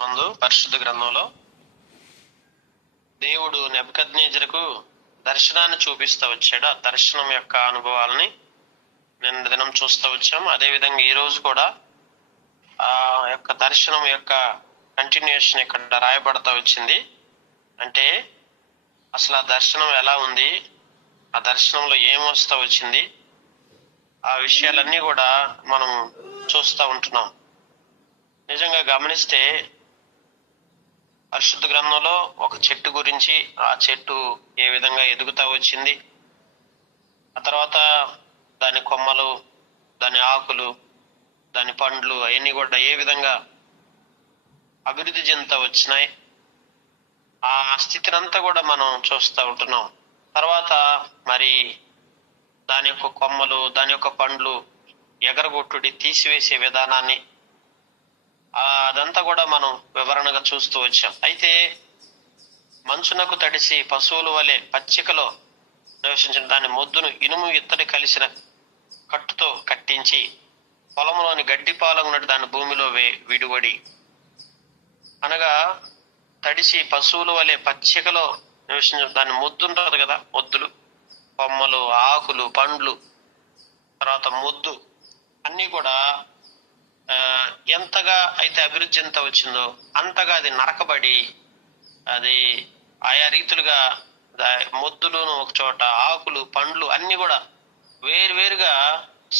ముందు పరిశుద్ధ గ్రంథంలో దేవుడు నెబుకద్నెజరుకు దర్శనాన్ని చూపిస్తూ వచ్చాడు. ఆ దర్శనం యొక్క అనుభవాలని నిన్న దినం చూస్తూ వచ్చాం. అదేవిధంగా ఈ రోజు కూడా ఆ యొక్క దర్శనం యొక్క కంటిన్యూషన్ ఇక్కడ రాయబడతా వచ్చింది. అంటే అసలు ఆ దర్శనం ఎలా ఉంది, ఆ దర్శనంలో ఏమొస్తా వచ్చింది, ఆ విషయాలన్నీ కూడా మనం చూస్తూ ఉంటున్నాం. నిజంగా గమనిస్తే పరిశుద్ధ గ్రంథంలో ఒక చెట్టు గురించి, ఆ చెట్టు ఏ విధంగా ఎదుగుతా వచ్చింది, ఆ తర్వాత దాని కొమ్మలు, దాని ఆకులు, దాని పండ్లు అవన్నీ కూడా ఏ విధంగా అభివృద్ధి చెందుతా వచ్చినాయి, ఆ స్థితిని అంతా కూడా మనం చూస్తూ ఉంటున్నాం. తర్వాత మరి దాని యొక్క కొమ్మలు, దాని యొక్క పండ్లు ఎగరగొట్టుడి తీసివేసే విధానాన్ని అదంతా కూడా మనం వివరణగా చూస్తూ వచ్చాం. అయితే మంచునకు తడిసి పశువుల వలె పచ్చికలో నివసించిన దాని మొద్దును ఇనుము ఇత్తడి కలిసిన కట్టుతో కట్టించి పొలంలోని గడ్డి పాలగునట్టు దాని భూమిలో విడివడి, అనగా తడిసి పశువుల వలె పచ్చికలో నివసించిన దాని మొద్దు ఉంటుంది కదా, మొద్దులు, కొమ్మలు, ఆకులు, పండ్లు, తర్వాత మొద్దు అన్నీ కూడా ఎంతగా అయితే అభివృద్ధి చెందుతా వచ్చిందో అంతగా అది నరకబడి, అది ఆయా రీతులుగా మొద్దులను ఒక చోట, ఆకులు, పండ్లు అన్ని కూడా వేరువేరుగా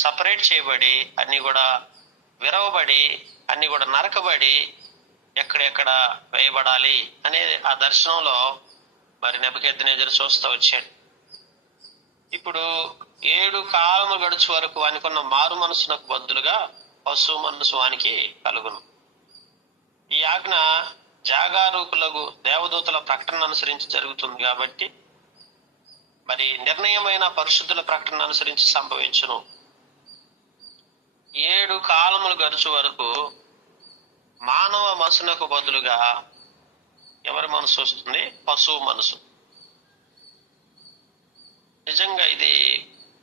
సపరేట్ చేయబడి, అన్ని కూడా విరవబడి, అన్ని కూడా నరకబడి ఎక్కడెక్కడ వేయబడాలి అనేది ఆ దర్శనంలో మరి నెబుకద్నెజరు చూస్తూ వచ్చాడు. ఇప్పుడు 7 కాలము గడుచు వరకు అనుకున్న మారు మనసునకు బదులుగా పశువు మనసు వానికి కలుగును. ఈ ఆజ్ఞ జాగారూకులకు దేవదూతల ప్రకటన అనుసరించి జరుగుతుంది కాబట్టి మరి నిర్ణయమైన పరిశుద్ధుల ప్రకటన అనుసరించి సంభవించును. 7 కాలములు గడుచు వరకు మానవ మనసునకు బదులుగా ఎవరి మనసు వస్తుంది? పశువు మనసు. నిజంగా ఇది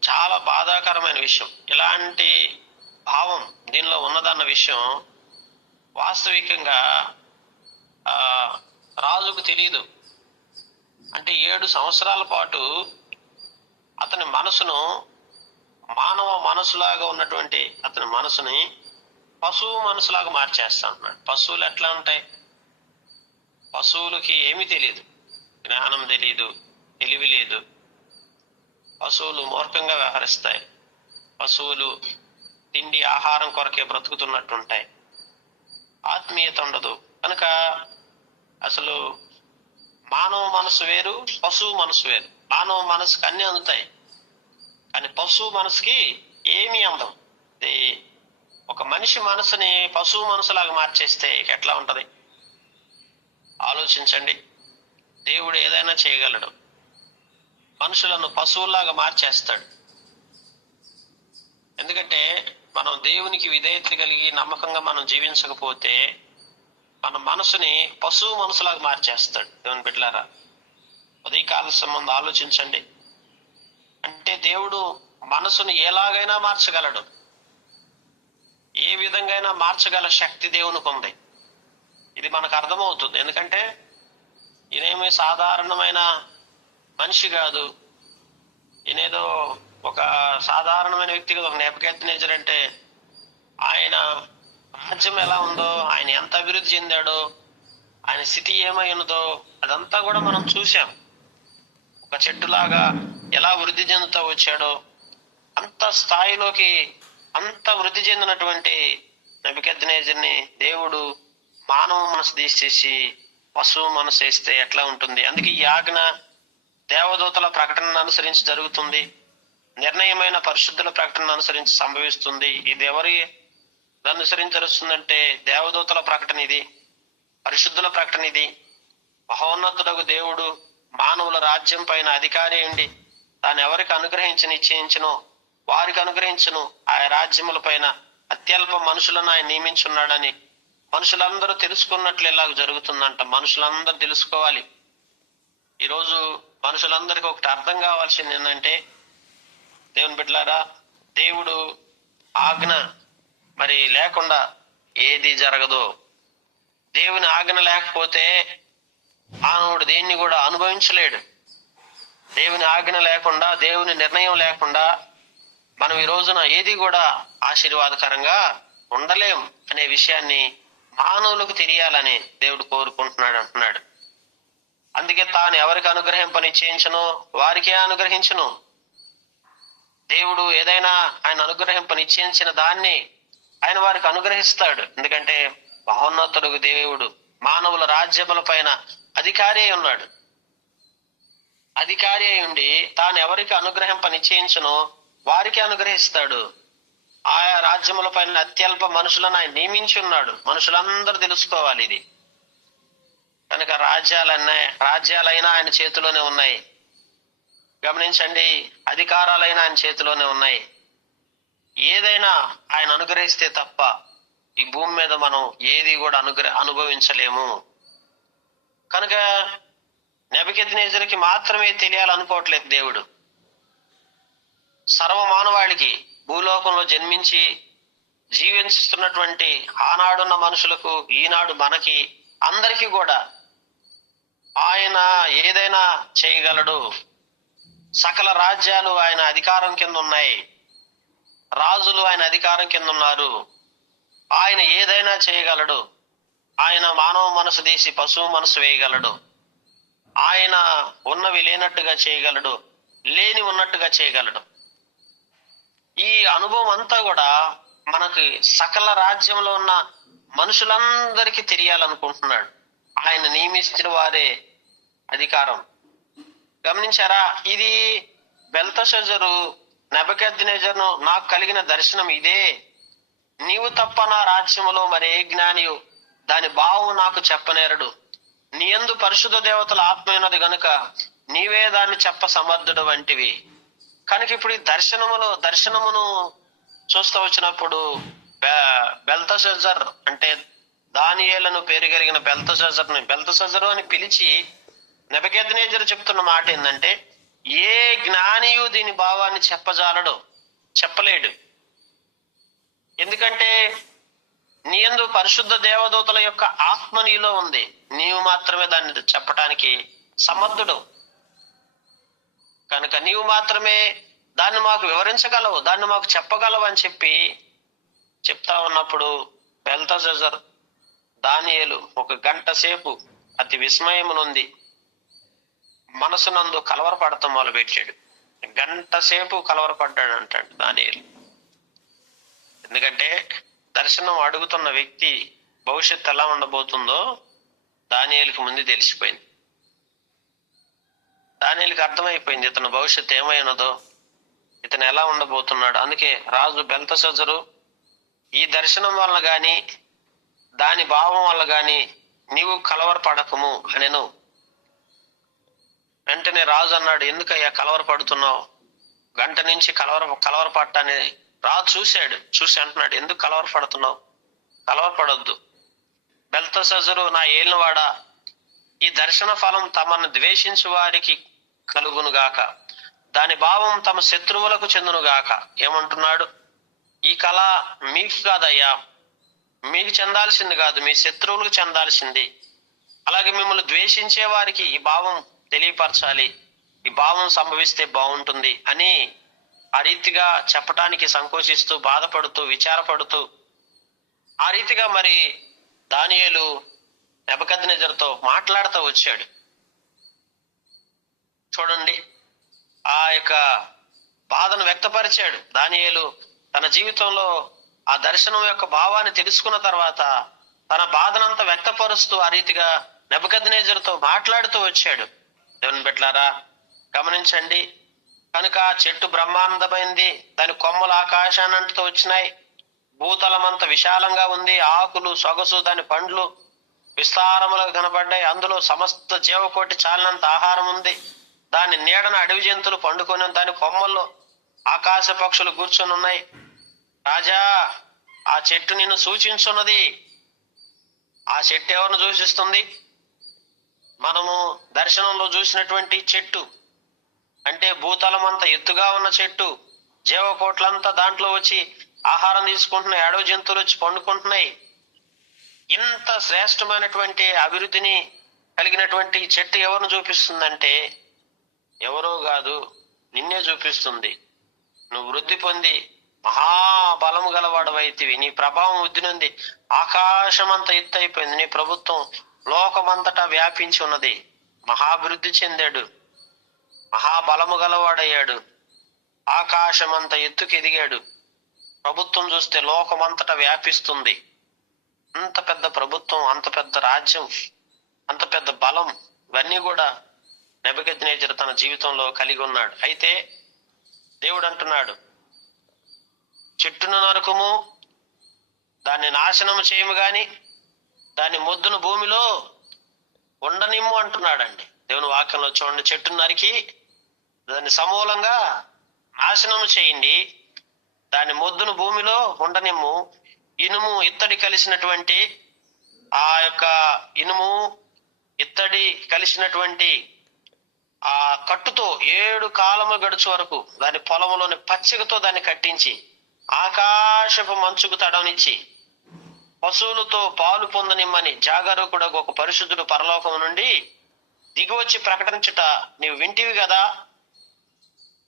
చాలా బాధాకరమైన విషయం. ఇలాంటి భావం దీనిలో ఉన్నదన్న విషయం వాస్తవికంగా రాజుకు తెలియదు. అంటే 7 సంవత్సరాల పాటు అతని మనసును, మానవ మనసులాగా ఉన్నటువంటి అతని మనసుని పశువు మనసులాగా మార్చేస్తా ఉంటున్నాడు. పశువులు ఎట్లా ఉంటాయి? పశువులకి ఏమీ తెలియదు, జ్ఞానం తెలియదు, తెలివి లేదు. పశువులు మూర్ఖంగా వ్యవహరిస్తాయి. పశువులు తిండి, ఆహారం కొరకే బ్రతుకుతున్నట్టుంటాయి. ఆత్మీయత ఉండదు. కనుక అసలు మానవ మనసు వేరు, పశువు మనసు వేరు. మానవ మనసుకి అన్ని అందుతాయి, కానీ పశువు మనసుకి ఏమీ అందం. ఒక మనిషి మనసుని పశువు మనసులాగా మార్చేస్తే ఎట్లా ఉంటది? ఆలోచించండి. దేవుడు ఏదైనా చేయగలడు. మనుషులను పశువులాగా మార్చేస్తాడు. ఎందుకంటే మనం దేవునికి విధేయత కలిగి నమ్మకంగా మనం జీవించకపోతే మన మనసుని పశువు మనసులాగా మార్చేస్తాడు. దేవుని బిడ్డలారా, ఉదయకాల సంబంధం ఆలోచించండి. అంటే దేవుడు మనసుని ఎలాగైనా మార్చగలడు. ఏ విధంగా మార్చగల శక్తి దేవునికి ఉంది. ఇది మనకు అర్థమవుతుంది. ఎందుకంటే ఈయనేమీ సాధారణమైన మనిషి కాదు. ఈయనేదో ఒక సాధారణమైన వ్యక్తి కాదు. ఒక నెబుకద్నెజరు అంటే ఆయన రాజ్యం ఎలా ఉందో, ఆయన ఎంత అభివృద్ధి చెందాడో, ఆయన స్థితి ఏమై ఉన్నదో అదంతా కూడా మనం చూసాం. ఒక చెట్టులాగా ఎలా వృద్ధి చెందుతూ వచ్చాడో అంత స్థాయిలోకి, అంత వృద్ధి చెందినటువంటి నెబుకద్నెజరుని దేవుడు మానవ మనసు తీసేసి పశువు మనసు వేస్తే ఎట్లా ఉంటుంది? అందుకే ఈ ఆజ్ఞ దేవదూతల ప్రకటనను అనుసరించి జరుగుతుంది. నిర్ణయమైన పరిశుద్ధుల ప్రకటన అనుసరించి సంభవిస్తుంది. ఇది ఎవరి అనుసరించి జరుగుతుందంటే దేవదూతల ప్రకటన ఇది, పరిశుద్ధుల ప్రకటన ఇది. మహోన్నతుడగు దేవుడు మానవుల రాజ్యం పైన అధికారి ఉండి తాను ఎవరికి అనుగ్రహించి నిశ్చయించునో వారికి అనుగ్రహించును. ఆయా రాజ్యముల పైన అత్యల్ప మనుషులను ఆయన నియమించున్నాడని మనుషులందరూ తెలుసుకున్నట్లు ఇలాగ జరుగుతుందంట. మనుషులందరూ తెలుసుకోవాలి. ఈరోజు మనుషులందరికీ ఒకటి అర్థం కావాల్సింది ఏంటంటే, దేవుని బిడ్డలారా, దేవుడు ఆజ్ఞ మరి లేకుండా ఏది జరగదు. దేవుని ఆజ్ఞ లేకపోతే మానవుడు దేన్ని కూడా అనుభవించలేడు. దేవుని ఆజ్ఞ లేకుండా, దేవుని నిర్ణయం లేకుండా మనం ఈ రోజున ఏది కూడా ఆశీర్వాదకరంగా ఉండలేం అనే విషయాన్ని మానవులకు తెలియాలని దేవుడు కోరుకుంటున్నాడు అంటున్నాడు. అందుకే తాను ఎవరికి అనుగ్రహింపని నిశ్చయించను వారికే అనుగ్రహించును. దేవుడు ఏదైనా ఆయన అనుగ్రహింప నిశ్చయించిన దాన్ని ఆయన వారికి అనుగ్రహిస్తాడు. ఎందుకంటే మహోన్నతుడు దేవుడు మానవుల రాజ్యముల పైన అధికారి అయి ఉన్నాడు. అధికారి అయి ఉండి తాను ఎవరికి అనుగ్రహింప నిశ్చయించునో వారికి అనుగ్రహిస్తాడు. ఆయా రాజ్యముల పైన అత్యల్ప మనుషులను ఆయన నియమించి ఉన్నాడు. మనుషులందరూ తెలుసుకోవాలి ఇది. కనుక రాజ్యాలైనా ఆయన చేతిలోనే ఉన్నాయి. గమనించండి, అధికారాలైనా ఆయన చేతిలోనే ఉన్నాయి. ఏదైనా ఆయన అనుగ్రహిస్తే తప్ప ఈ భూమి మీద మనం ఏది కూడా అనుభవించలేము. కనుక నెబుకద్నెజరుకి మాత్రమే తెలియాలనుకోవట్లేదు దేవుడు. సర్వ మానవాళికి, భూలోకంలో జన్మించి జీవిస్తున్నటువంటి ఆనాడున్న మనుషులకు, ఈనాడు మనకి అందరికీ కూడా ఆయన ఏదైనా చేయగలడు. సకల రాజ్యాలు ఆయన అధికారం కింద ఉన్నాయి. రాజులు ఆయన అధికారం కింద ఉన్నారు. ఆయన ఏదైనా చేయగలడు. ఆయన మానవ మనసు తీసి పశువు మనసు వేయగలడు. ఆయన ఉన్నవి లేనట్టుగా చేయగలడు, లేని ఉన్నట్టుగా చేయగలడు. ఈ అనుభవం అంతా కూడా మనకి సకల రాజ్యంలో ఉన్న మనుషులందరికీ తెలియాలనుకుంటున్నాడు. ఆయన నియమించిన వారే అధికారం. గమనించారా? ఇది బెల్తషజరు నెబుకద్నెజరును, నాకు కలిగిన దర్శనం ఇదే, నీవు తప్ప నా రాజ్యములో మరే జ్ఞానియు దాని భావం నాకు చెప్పనేరడు. నీ యందు పరిశుద్ధ దేవతల ఆత్మ ఉన్నది గనుక నీవే దాన్ని చెప్ప సమర్థుడు వంటివి. కనుక ఇప్పుడు ఈ దర్శనమును చూస్తూ వచ్చినప్పుడు బెల్తషజర్ అంటే దానియేలును పేరు కలిగిన బెల్తషజరు అని పిలిచి నెబుకద్నెజరు చెప్తున్న మాట ఏంటంటే, ఏ జ్ఞానియు దీని భావాన్ని చెప్పలేడు. ఎందుకంటే నీ యందు పరిశుద్ధ దేవదూతల యొక్క ఆత్మ నీలో ఉంది. నీవు మాత్రమే దాన్ని చెప్పటానికి సమర్థుడు. కనుక నీవు మాత్రమే దాన్ని మాకు వివరించగలవు, దాన్ని మాకు చెప్పగలవు అని చెప్తా ఉన్నప్పుడు బెల్తషజర్ దానియేలు 1 గంట సేపు అతి విస్మయమునుంది మనసునందు కలవరపడతాం మొదలుపెట్టాడు. 1 గంట సేపు కలవరపడ్డాడు అంటాడు దానియేలు. ఎందుకంటే దర్శనం అడుగుతున్న వ్యక్తి భవిష్యత్తు ఎలా ఉండబోతుందో దానియేలుకి ముందు తెలిసిపోయింది. దానియేలుకి అర్థమైపోయింది ఇతను భవిష్యత్తు ఏమైనదో, ఇతను ఎలా ఉండబోతున్నాడు. అందుకే రాజు బెల్తషజరు ఈ దర్శనం వల్ల గాని దాని భావం వల్ల గాని నీవు కలవరపడకము అనెను. వెంటనే రాజు అన్నాడు, ఎందుకయ్యా కలవరపడుతున్నావు? గంట నుంచి కలవరపడటాన్ని రాజు చూసి అంటున్నాడు, ఎందుకు కలవరపడుతున్నావు? కలవరపడొద్దు. బెల్తషజరు నా ఏలినవాడా, ఈ దర్శన ఫలం తమను ద్వేషించు వారికి కలుగునుగాక, దాని భావం తమ శత్రువులకు చెందునుగాక. ఏమంటున్నాడు? ఈ కళ మీకు కాదయ్యా, మీకు చెందాల్సింది కాదు, మీ శత్రువులకు చెందాల్సింది. అలాగే మిమ్మల్ని ద్వేషించే వారికి ఈ భావం తెలియపరచాలి, ఈ భావం సంభవిస్తే బాగుంటుంది అని ఆ రీతిగా చెప్పటానికి సంకోచిస్తూ, బాధపడుతూ, విచారపడుతూ ఆ రీతిగా మరి దానియేలు నెబుకద్నెజరుతో మాట్లాడుతూ వచ్చాడు. చూడండి, ఆ యొక్క బాధను వ్యక్తపరిచాడు. దానియేలు తన జీవితంలో ఆ దర్శనం యొక్క భావాన్ని తెలుసుకున్న తర్వాత తన బాధనంతా వ్యక్తపరుస్తూ ఆ రీతిగా నెబుకద్నెజరుతో మాట్లాడుతూ వచ్చాడు. దేవుని బిడ్డలారా గమనించండి. కనుక చెట్టు బ్రహ్మాండమైంది, దాని కొమ్మలు ఆకాశానంతతో వచ్చినాయి, భూతలమంత విశాలంగా ఉంది, ఆకులు సొగసు దాని పండ్లు విస్తారములుగా కనబడ్డాయి, అందులో సమస్త జీవకోటి చాలినంత ఆహారం ఉంది, దాని నీడన అడవి జంతువులు పండుకొని, దాని కొమ్మల్లో ఆకాశ పక్షులు కూర్చొని ఉన్నాయి. రాజా, ఆ చెట్టు నిన్ను సూచించున్నది. ఆ చెట్టు ఎవరిని సూచిస్తుంది? మనము దర్శనంలో చూసినటువంటి చెట్టు అంటే భూతలం అంతా ఎత్తుగా ఉన్న చెట్టు, జీవకోట్లంతా దాంట్లో వచ్చి ఆహారం తీసుకుంటున్నాయి, అడవి జంతువులు వచ్చి పండుకుంటున్నాయి. ఇంత శ్రేష్టమైనటువంటి అభివృద్ధిని కలిగినటువంటి చెట్టు ఎవరిని చూపిస్తుందంటే ఎవరో కాదు, నిన్నే చూపిస్తుంది. నువ్వు వృద్ధి పొంది మహాబలము గలవాడవైతివి. నీ ప్రభావం వృద్ధి నుండి ఆకాశమంతా ఎత్తు అయిపోయింది. నీ ప్రభుత్వం లోకమంతటా వ్యాపించి ఉన్నది. మహాభివృద్ధి చెందాడు, మహాబలము గలవాడయ్యాడు, ఆకాశమంత ఎత్తుకు ఎదిగాడు. ప్రభుత్వం చూస్తే లోకమంతటా వ్యాపిస్తుంది. అంత పెద్ద ప్రభుత్వం, అంత పెద్ద రాజ్యం, అంత పెద్ద బలం, ఇవన్నీ కూడా నెబుకద్నెజరు తన జీవితంలో కలిగి ఉన్నాడు. అయితే దేవుడు అంటున్నాడు, చెట్టును నరకుము, దాన్ని నాశనము చేయము గాని దాని మొద్దును భూమిలో ఉండనిమ్ము అంటున్నాడండి. దేవుని వాక్యంలో చూడండి, చెట్టును నరికి దాన్ని సమూలంగా నాశనము చేయండి, దాని మొద్దును భూమిలో ఉండనిమ్ము. ఇనుము ఇత్తడి కలిసినటువంటి ఆ యొక్క ఇనుము ఇత్తడి కలిసినటువంటి ఆ కట్టుతో 7 కాలములు గడుచు వరకు దాని పొలంలోని పచ్చికతో దాన్ని కట్టించి ఆకాశపు మంచుకు తడవనిచ్చి పశువులతో పాలు పొందనిమ్మని జాగరూకుడు ఒక పరిశుద్ధుడు పరలోకం నుండి దిగివచ్చి ప్రకటించుట నీవు వింటివి కదా.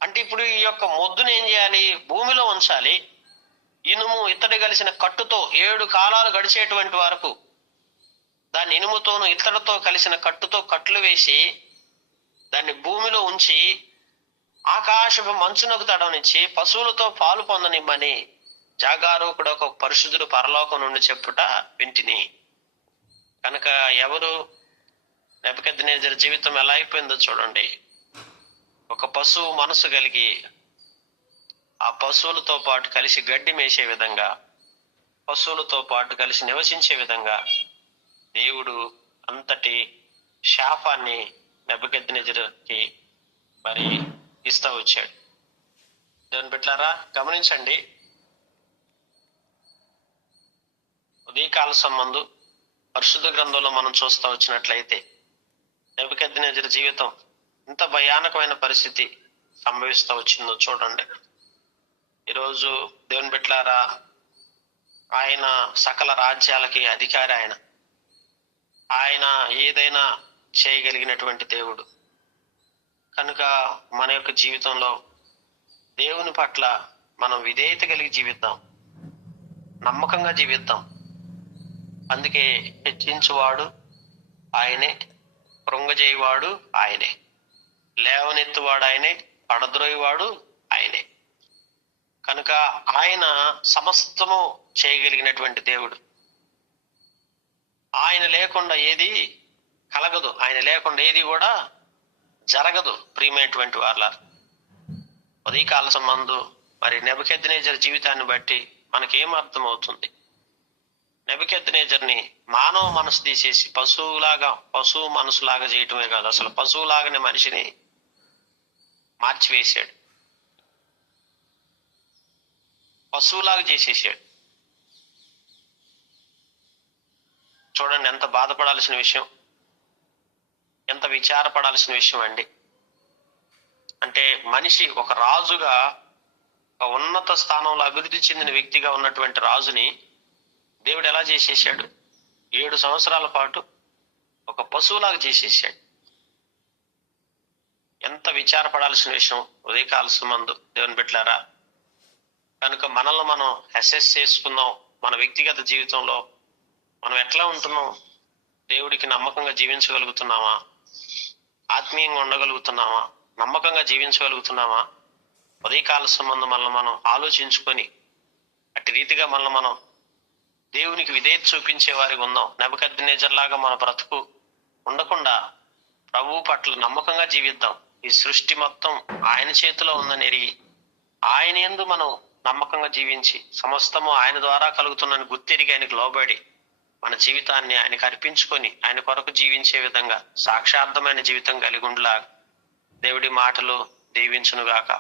అంటే ఇప్పుడు ఈ యొక్క మొద్దును ఏం చేయాలి? భూమిలో ఉంచాలి. ఇనుము ఇత్తడి కలిసిన కట్టుతో 7 కాలాలు గడిచేటువంటి వరకు దాన్ని ఇనుముతోను ఇత్తడితో కలిసిన కట్టుతో కట్లు వేసి దాన్ని భూమిలో ఉంచి ఆకాశపు మంచునకు తడవనిచ్చి పశువులతో పాలు పొందనిమ్మని జాగారూకుడు ఒక పరిశుద్ధుడు పరలోకం నుండి చెప్పుట వింటిని. కనుక ఎవరు నెబుకద్నెజరు జీవితం ఎలా అయిపోయిందో చూడండి. ఒక పశువు మనసు కలిగి ఆ పశువులతో పాటు కలిసి గడ్డి మేసే విధంగా, పశువులతో పాటు కలిసి నివసించే విధంగా దేవుడు అంతటి శాపాన్ని నెబుకద్నెజరుకి మరి ఇస్తా వచ్చాడు. దేవుని బిడ్డలారా గమనించండి, ఉదయకాల సంబంధు పరిశుద్ధ గ్రంథంలో మనం చూస్తా వచ్చినట్లయితే నెబుకద్నెజరు జీవితం ఎంత భయానకమైన పరిస్థితి సంభవిస్తూ వచ్చిందో చూడండి. ఈరోజు దేవుని బిడ్డలారా, ఆయన సకల రాజ్యాలకి అధికారి. ఆయన ఏదైనా చేయగలిగినటువంటి దేవుడు. కనుక మన యొక్క జీవితంలో దేవుని పట్ల మనం విధేయత కలిగి జీవిద్దాం, నమ్మకంగా జీవిద్దాం. అందుకే హెచ్చించువాడు ఆయనే, కృంగజేయువాడు ఆయనే, లేవనెత్తువాడు ఆయనే, పడద్రోయువాడు ఆయనే. కనుక ఆయన సమస్తము చేయగలిగినటువంటి దేవుడు. ఆయన లేకుండా ఏది కలగదు, ఆయన లేకుండా ఏది కూడా జరగదు. ప్రియమైనటువంటి వాళ్ళ ఉదయకాల సంబంధు మరి నెబుకద్నెజరు జీవితాన్ని బట్టి మనకేం అర్థమవుతుంది? నెబుకద్నెజరుని మానవ మనసు తీసేసి పశువు మనసులాగా చేయటమే కాదు, అసలు పశువులాగానే మనిషిని మార్చివేశాడు, పశువులాగా చేసేసాడు. చూడండి, ఎంత బాధపడాల్సిన విషయం, ఎంత విచారపడాల్సిన విషయం అండి. అంటే మనిషి ఒక రాజుగా, ఒక ఉన్నత స్థానంలో అభివృద్ధి చెందిన వ్యక్తిగా ఉన్నటువంటి రాజుని దేవుడు ఎలా చేసేసాడు? 7 సంవత్సరాల పాటు ఒక పశువులాగా చేసేసాడు. ఎంత విచారపడాల్సిన విషయం ఉదయకాల సంబంధు దేవుని బిడ్డలారా. కనుక మనల్ని మనం అసెస్ చేసుకుందాం. మన వ్యక్తిగత జీవితంలో మనం ఎట్లా ఉంటున్నాం? దేవుడికి నమ్మకంగా జీవించగలుగుతున్నామా? ఆత్మీయంగా ఉండగలుగుతున్నామా? నమ్మకంగా జీవించగలుగుతున్నామా? ఉదయకాల సంబంధం మనల్ని మనం ఆలోచించుకొని అట్టి రీతిగా మనల్ని మనం దేవునికి విధేయత చూపించే వారికి ఉందాం. నెబుకద్నెజరు లాగా మన బ్రతుకు ఉండకుండా ప్రభువు పట్ల నమ్మకంగా జీవిద్దాం. ఈ సృష్టి మొత్తం ఆయన చేతిలో ఉందని ఎరిగి ఆయన యందు మనం నమ్మకంగా జీవించి సమస్తము ఆయన ద్వారా కలుగుతున్నని గుర్తిరిగి ఆయనకు లోబడి మన జీవితాన్ని ఆయనకు అర్పించుకొని ఆయన కొరకు జీవించే విధంగా సాక్షార్థమైన జీవితం కలిగి ఉండేలా దేవుడి మాటలు దీవించునుగాక.